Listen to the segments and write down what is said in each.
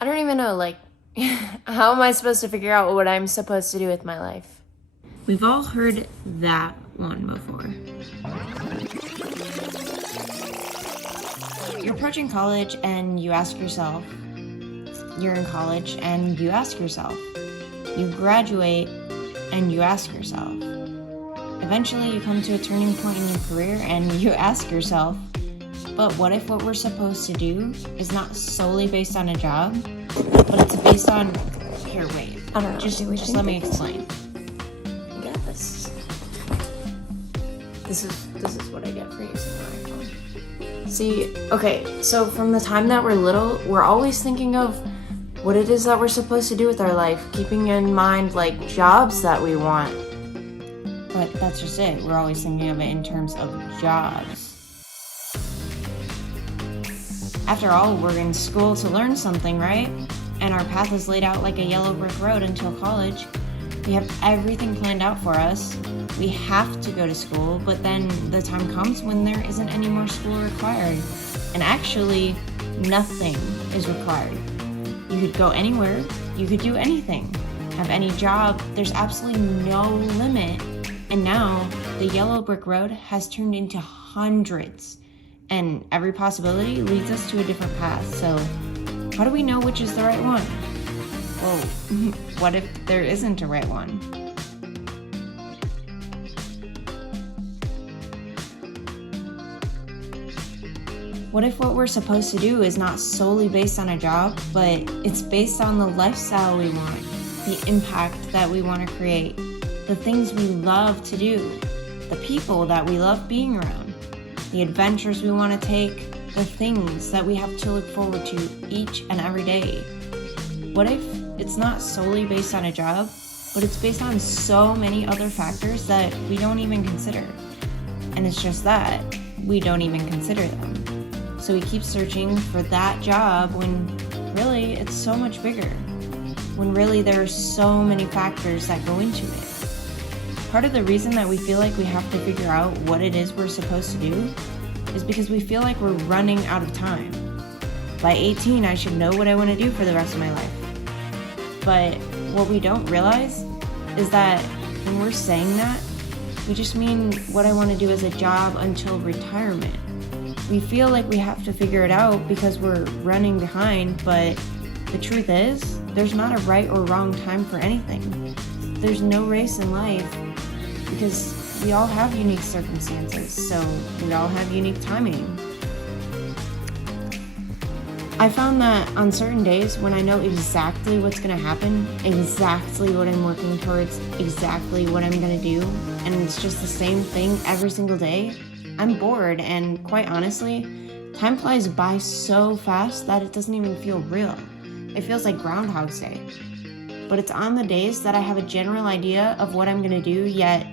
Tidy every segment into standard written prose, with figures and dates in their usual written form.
I don't even know, like, how am I supposed to figure out what I'm supposed to do with my life? We've all heard that one before. You're approaching college and you ask yourself, you're in college and you ask yourself, you graduate and you ask yourself. Eventually you come to a turning point in your career and you ask yourself, but what if what we're supposed to do is not solely based on a job, but it's based on, here, wait, I don't know. just let me explain. Yes. This is what I get for using my iPhone. See, okay, so from the time that we're little, we're always thinking of what it is that we're supposed to do with our life, keeping in mind, like, jobs that we want. But that's just it. We're always thinking of it in terms of jobs. After all, we're in school to learn something, right? And our path is laid out like a yellow brick road until college. We have everything planned out for us. We have to go to school, but then the time comes when there isn't any more school required. And actually, nothing is required. You could go anywhere, you could do anything, have any job, there's absolutely no limit. And now, the yellow brick road has turned into hundreds, and every possibility leads us to a different path. So, how do we know which is the right one? Well, what if there isn't a right one? What if what we're supposed to do is not solely based on a job, but it's based on the lifestyle we want, the impact that we want to create, the things we love to do, the people that we love being around, the adventures we want to take, the things that we have to look forward to each and every day? What if it's not solely based on a job, but it's based on so many other factors that we don't even consider? And it's just that, we don't even consider them. So we keep searching for that job when really it's so much bigger, when really there are so many factors that go into it. Part of the reason that we feel like we have to figure out what it is we're supposed to do is because we feel like we're running out of time. By 18, I should know what I want to do for the rest of my life. But what we don't realize is that when we're saying that, we just mean what I want to do as a job until retirement. We feel like we have to figure it out because we're running behind, but the truth is, there's not a right or wrong time for anything. There's no race in life because we all have unique circumstances, so we all have unique timing. I found that on certain days when I know exactly what's going to happen, exactly what I'm working towards, exactly what I'm going to do, and it's just the same thing every single day, I'm bored, and quite honestly, time flies by so fast that it doesn't even feel real. It feels like Groundhog's Day. But it's on the days that I have a general idea of what I'm going to do, yet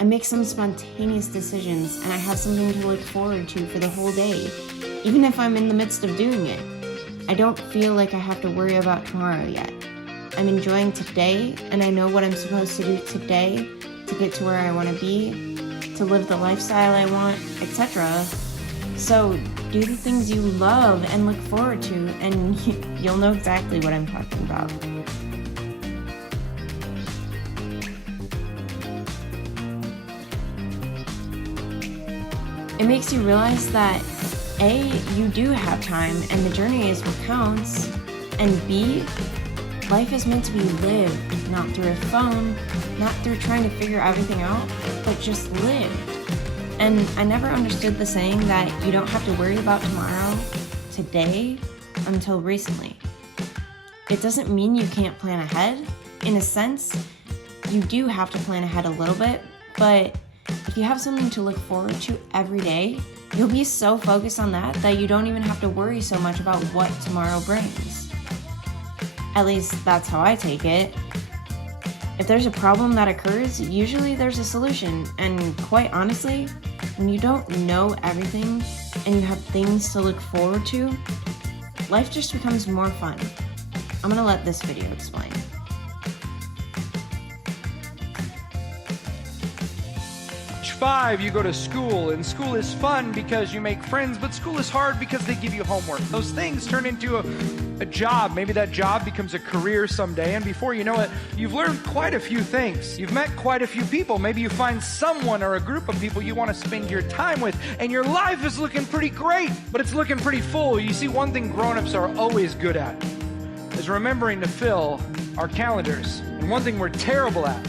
I make some spontaneous decisions and I have something to look forward to for the whole day, even if I'm in the midst of doing it. I don't feel like I have to worry about tomorrow yet. I'm enjoying today, and I know what I'm supposed to do today to get to where I want to be, to live the lifestyle I want, etc. So do the things you love and look forward to, and you'll know exactly what I'm talking about. It makes you realize that A, you do have time and the journey is what counts, and B, life is meant to be lived, not through a phone, not through trying to figure everything out, but just lived. And I never understood the saying that you don't have to worry about tomorrow, today, until recently. It doesn't mean you can't plan ahead. In a sense, you do have to plan ahead a little bit, but if you have something to look forward to every day, you'll be so focused on that you don't even have to worry so much about what tomorrow brings. At least that's how I take it. If there's a problem that occurs, usually there's a solution, and quite honestly, when you don't know everything and you have things to look forward to, life just becomes more fun. I'm gonna let this video explain. 5, you go to school, and school is fun because you make friends, but school is hard because they give you homework. Those things turn into a job. Maybe that job becomes a career someday, and before you know it, you've learned quite a few things. You've met quite a few people. Maybe you find someone or a group of people you want to spend your time with, and your life is looking pretty great, but it's looking pretty full. You see, one thing grown-ups are always good at is remembering to fill our calendars. And one thing we're terrible at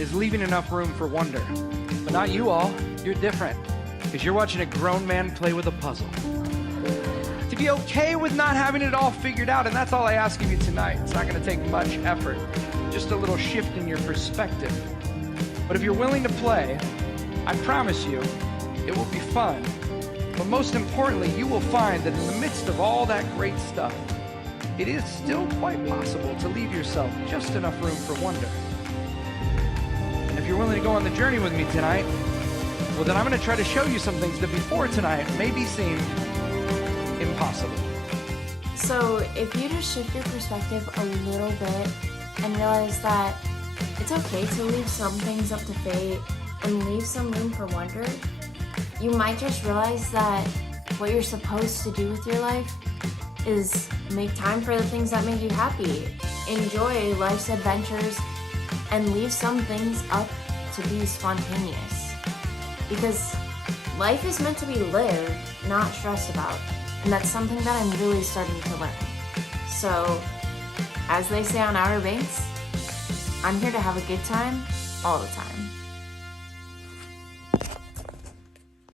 is leaving enough room for wonder. But not you all. You're different, because you're watching a grown man play with a puzzle. To be okay with not having it all figured out, and that's all I ask of you tonight. It's not going to take much effort, just a little shift in your perspective. But if you're willing to play, I promise you, it will be fun. But most importantly, you will find that in the midst of all that great stuff, it is still quite possible to leave yourself just enough room for wonder. And if you're willing to go on the journey with me tonight, well, then I'm going to try to show you some things that before tonight maybe seemed impossible. So if you just shift your perspective a little bit and realize that it's okay to leave some things up to fate and leave some room for wonder, you might just realize that what you're supposed to do with your life is make time for the things that make you happy, enjoy life's adventures, and leave some things up to be spontaneous. Because life is meant to be lived, not stressed about. And that's something that I'm really starting to learn. So, as they say on Outer Banks, I'm here to have a good time all the time.